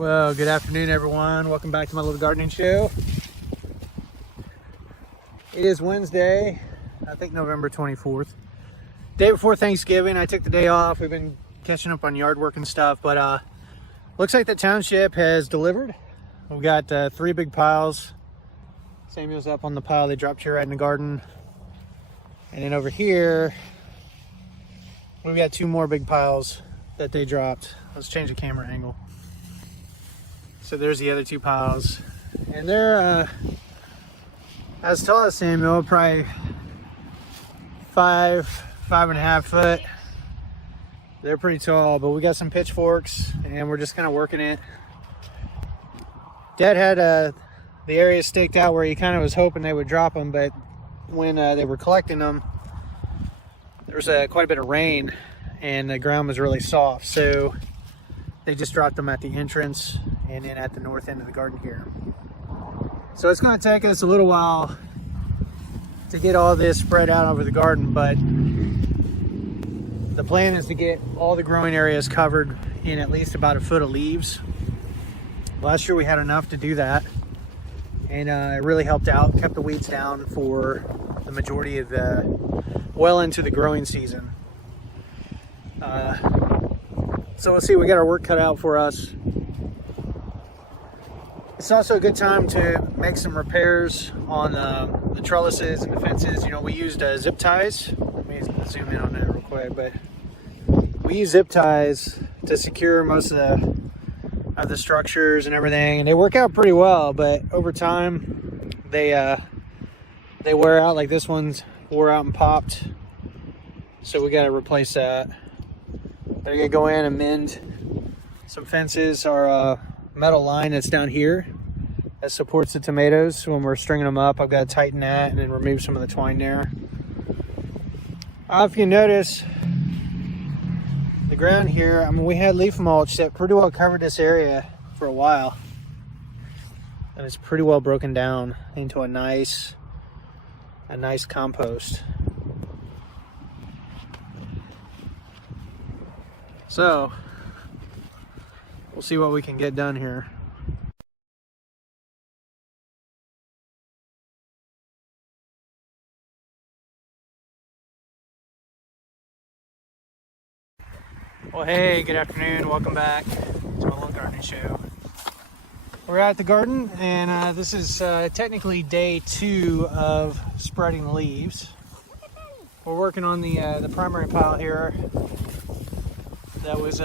Well, good afternoon, everyone. Welcome back to my little gardening show. It is Wednesday, I think November 24th. Day before Thanksgiving. I took the day off. We've been catching up on yard work and stuff, but looks like the township has delivered. We've got 3 big piles. Samuel's up on the pile they dropped here right in the garden. And then over here, we've got 2 more big piles that they dropped. Let's change the camera angle. So there's the other 2 piles, and they're as tall as Samuel, probably 5.5 foot. They're pretty tall, but we got some pitchforks and we're just kind of working it. Dad had the area staked out where he kind of was hoping they would drop them, but when they were collecting them, there was quite a bit of rain and the ground was really soft, so they just dropped them at the entrance and then at the north end of the garden here. So it's going to take us a little while to get all this spread out over the garden, but the plan is to get all the growing areas covered in at least about 1 foot of leaves. Last year we had enough to do that, and it really helped out, kept the weeds down for the majority of well into the growing season. So we'll see, we got our work cut out for us. It's also a good time to make some repairs on the trellises and the fences. You know, we used zip ties. Let me zoom in on that real quick, but we use zip ties to secure most of the structures and everything, and they work out pretty well, but over time they wear out. Like this one's wore out and popped, so we got to replace that. Gotta get go in and mend some fences. Our metal line that's down here that supports the tomatoes when we're stringing them up, I've got to tighten that and then remove some of the twine there. If you notice, the ground here, I mean, we had leaf mulch that pretty well covered this area for a while, and it's pretty well broken down into a nice compost. So we'll see what we can get done here. Well, hey, good afternoon. Welcome back to my little gardening show. We're at the garden, and this is technically day 2 of spreading the leaves. We're working on the primary pile here that was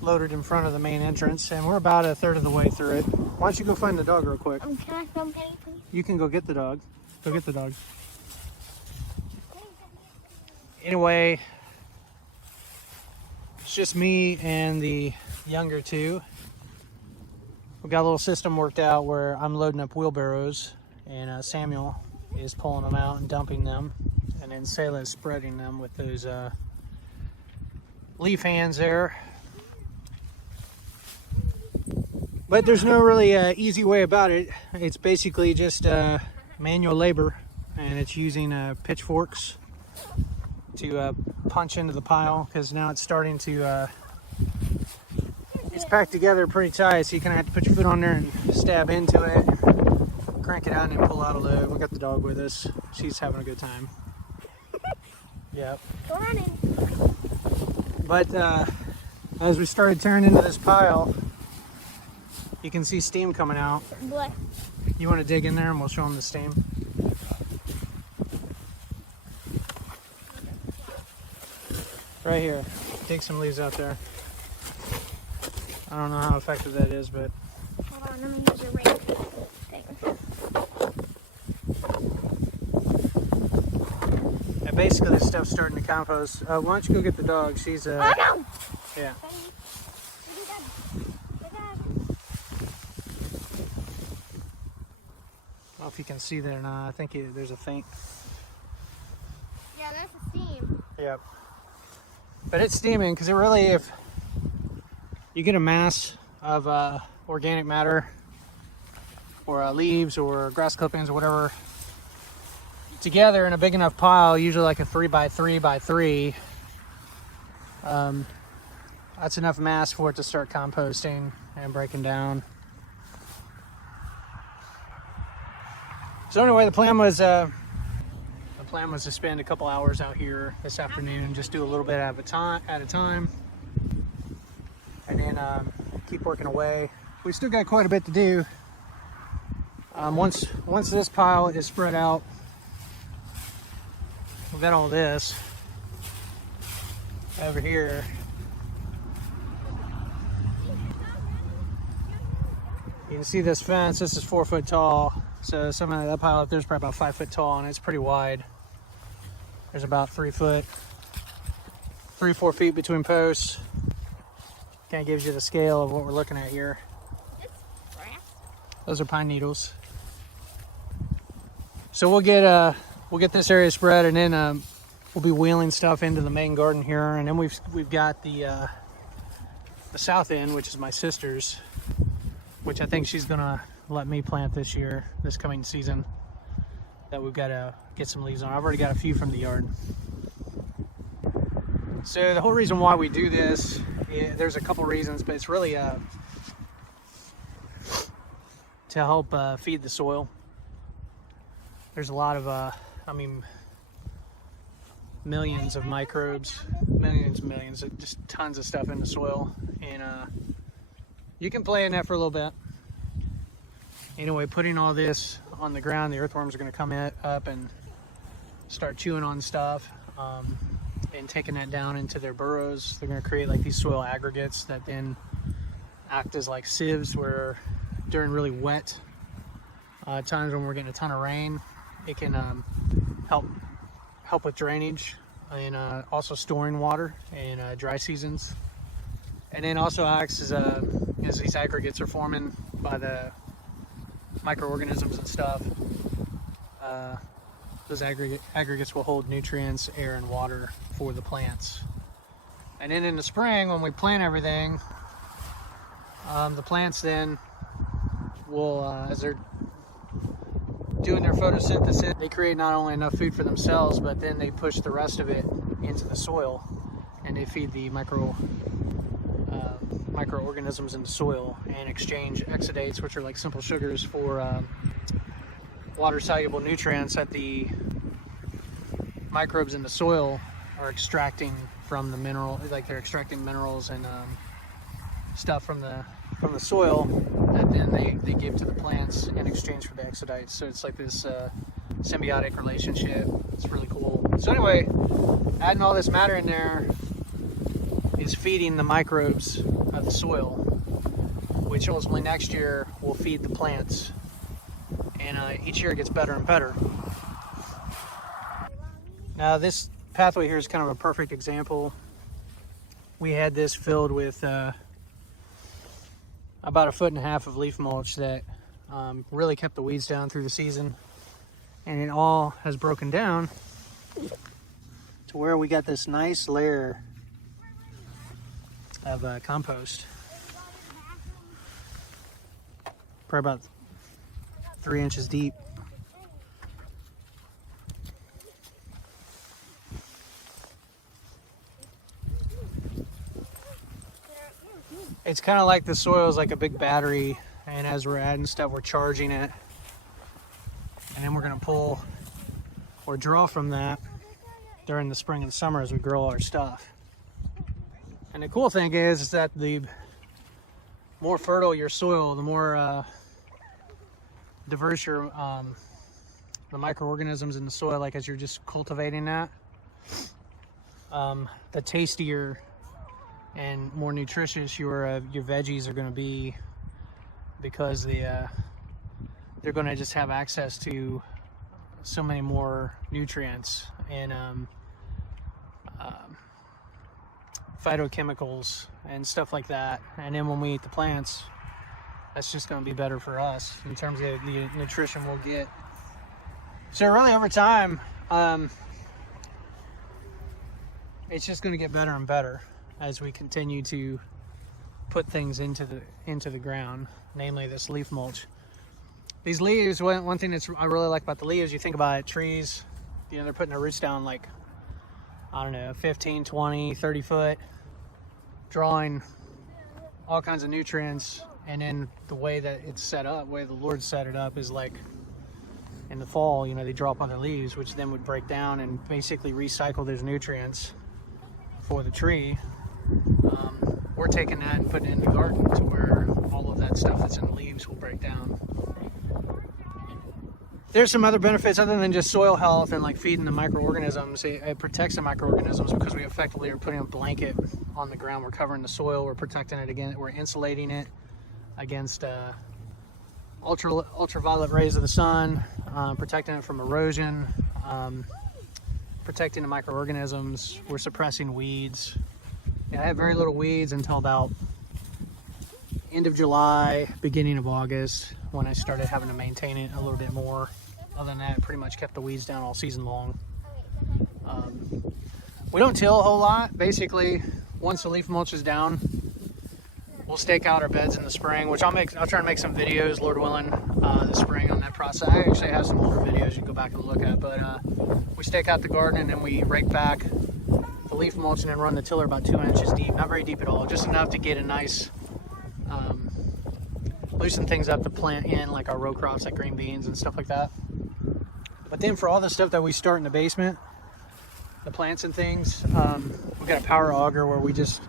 loaded in front of the main entrance, and we're about 1/3 of the way through it. Why don't you go find the dog real quick? Can I come get it, please? You can go get the dog. Go get the dog. Anyway, it's just me and the younger 2. We've got a little system worked out where I'm loading up wheelbarrows, and Samuel is pulling them out and dumping them, and then Selah is spreading them with those leaf hands there. But there's no really easy way about it. It's basically just manual labor, and it's using pitchforks to punch into the pile, because now it's starting to it's packed together pretty tight, so you kind of have to put your foot on there and stab into it, crank it out, and then pull out a load. We got the dog with us. She's having a good time. Yep. Go running. But as we started tearing into this pile, you can see steam coming out. What? You want to dig in there and we'll show them the steam? Right here. Dig some leaves out there. I don't know how effective that is, but... Hold on, let me use your rake. Yeah, basically this stuff's starting to compost. Why don't you go get the dog? She's Oh no! Yeah. I don't know if you can see there or not. I think there's a faint... Yeah, that's the steam. Yep. But it's steaming, because it really, if you get a mass of organic matter or leaves or grass clippings or whatever together in a big enough pile, usually like a 3 by 3 by 3, That's enough mass for it to start composting and breaking down. So anyway, the plan was to spend a couple hours out here this afternoon and just do a little bit at a time, and then keep working away. We still got quite a bit to do. Once this pile is spread out, we've got all this over here. You can see this fence. This is 4 foot tall. So some of that pile up there is probably about 5 foot tall, and it's pretty wide. There's about 3 4 feet between posts. Kind of gives you the scale of what we're looking at here. Those are pine needles. So we'll get this area spread, and then we'll be wheeling stuff into the main garden here, and then we've got the south end, which is my sister's, which I think she's gonna let me plant this coming season. That we've got to get some leaves on. I've already got a few from the yard. So the whole reason why we do this, there's a couple reasons, but it's really to help feed the soil. There's a lot of, millions of microbes, millions of just tons of stuff in the soil, and you can play in that for a little bit. Anyway, putting all this on the ground, the earthworms are going to come up and start chewing on stuff, and taking that down into their burrows. They're going to create like these soil aggregates that then act as like sieves, where during really wet times when we're getting a ton of rain, it can help with drainage, and also storing water in dry seasons. And then also acts as these aggregates are forming by the microorganisms and stuff. Those aggregates will hold nutrients, air, and water for the plants. And then in the spring, when we plant everything, the plants then will, as they're doing their photosynthesis, they create not only enough food for themselves, but then they push the rest of it into the soil, and they feed the microorganisms in the soil and exchange exudates, which are like simple sugars, for water-soluble nutrients that the microbes in the soil are extracting from the mineral, like they're extracting minerals and stuff from the soil that then they give to the plants in exchange for the exudates. So it's like this symbiotic relationship. It's really cool. So anyway, adding all this matter in there is feeding the microbes of the soil, which ultimately next year will feed the plants. And each year it gets better and better. Now this pathway here is kind of a perfect example. We had this filled with about 1.5 foot of leaf mulch that really kept the weeds down through the season, and it all has broken down to where we got this nice layer of compost, probably about 3 inches deep. It's kind of like the soil is like a big battery, and as we're adding stuff, we're charging it, and then we're going to pull or draw from that during the spring and summer as we grow all our stuff. And the cool thing is that the more fertile your soil, the more diverse your the microorganisms in the soil, like as you're just cultivating that, the tastier and more nutritious your veggies are going to be, because they're going to just have access to so many more nutrients and phytochemicals and stuff like that. And then when we eat the plants, that's just going to be better for us in terms of the nutrition we'll get. So really over time, it's just going to get better and better as we continue to put things into the ground, namely this leaf mulch. These leaves, one thing I really like about the leaves, you think about it, trees, you know, they're putting their roots down like, I don't know, 15, 20, 30 foot. drawing all kinds of nutrients. And then the way that it's set up, the way the Lord set it up is like in the fall, you know, they drop on their leaves, which then would break down and basically recycle those nutrients for the tree. We're taking that and putting it in the garden to where all of that stuff that's in the leaves will break down. There's some other benefits other than just soil health and like feeding the microorganisms. It protects the microorganisms because we effectively are putting a blanket on the ground. We're covering the soil. We're protecting it again. We're insulating it against ultraviolet rays of the sun, protecting it from erosion, protecting the microorganisms. We're suppressing weeds. Yeah, I had very little weeds until about end of July, beginning of August, when I started having to maintain it a little bit more. Other than that, pretty much kept the weeds down all season long. We don't till a whole lot. Basically, once the leaf mulch is down, we'll stake out our beds in the spring, which I'll try to make some videos, Lord willing, this spring on that process. I actually have some older videos you can go back and look at, but we stake out the garden and then we rake back the leaf mulch and then run the tiller about 2 inches deep. Not very deep at all, just enough to get a nice, loosen things up to plant in like our row crops like green beans and stuff like that. But then for all the stuff that we start in the basement, the plants and things, we've got a power auger where we just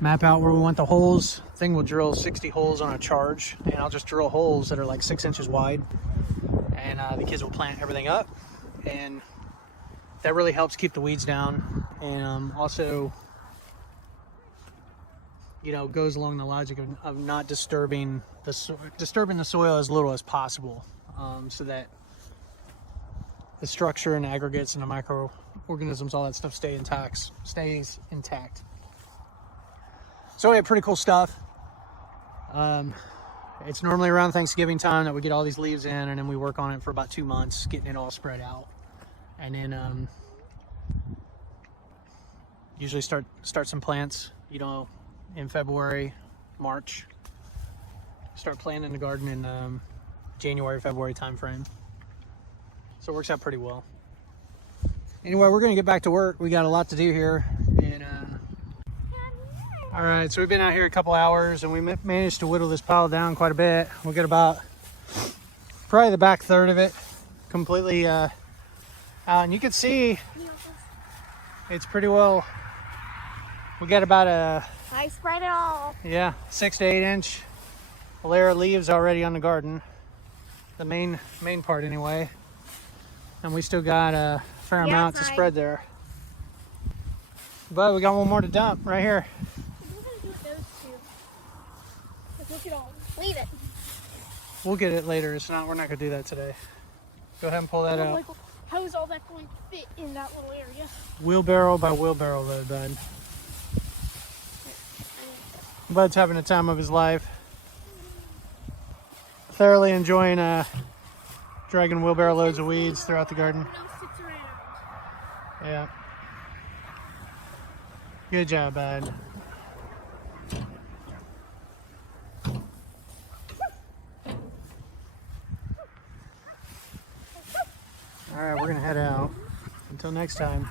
map out where we want the holes. Thing will drill 60 holes on a charge, and I'll just drill holes that are like 6 inches wide, and the kids will plant everything up, and that really helps keep the weeds down, and also, you know, goes along the logic of not disturbing the soil as little as possible, so that the structure and aggregates and the microorganisms, all that stuff stays intact. So we have pretty cool stuff. It's normally around Thanksgiving time that we get all these leaves in, and then we work on it for about 2 months, getting it all spread out. And then usually start some plants, you know, in February, March. Start planting the garden in January, February time frame. So it works out pretty well. Anyway, we're gonna get back to work. We got a lot to do here. And all right, so we've been out here a couple hours and we managed to whittle this pile down quite a bit. We'll get about probably the back third of it completely out. And you can see it's pretty well, we got about I spread it all. 6 to 8 inch layer of leaves already on the garden. The main part anyway. And we still got a fair amount to spread there. But we got one more to dump right here. What are we gonna do with those two? Like, look at all. Leave it. We'll get it later. We're not gonna do that today. Go ahead and pull that out. Like, how is all that going to fit in that little area? Wheelbarrow by wheelbarrow load, bud. Bud's having the time of his life. Thoroughly enjoying dragging wheelbarrow loads of weeds throughout the garden. Yeah. Good job, bud. All right, we're gonna head out. Until next time.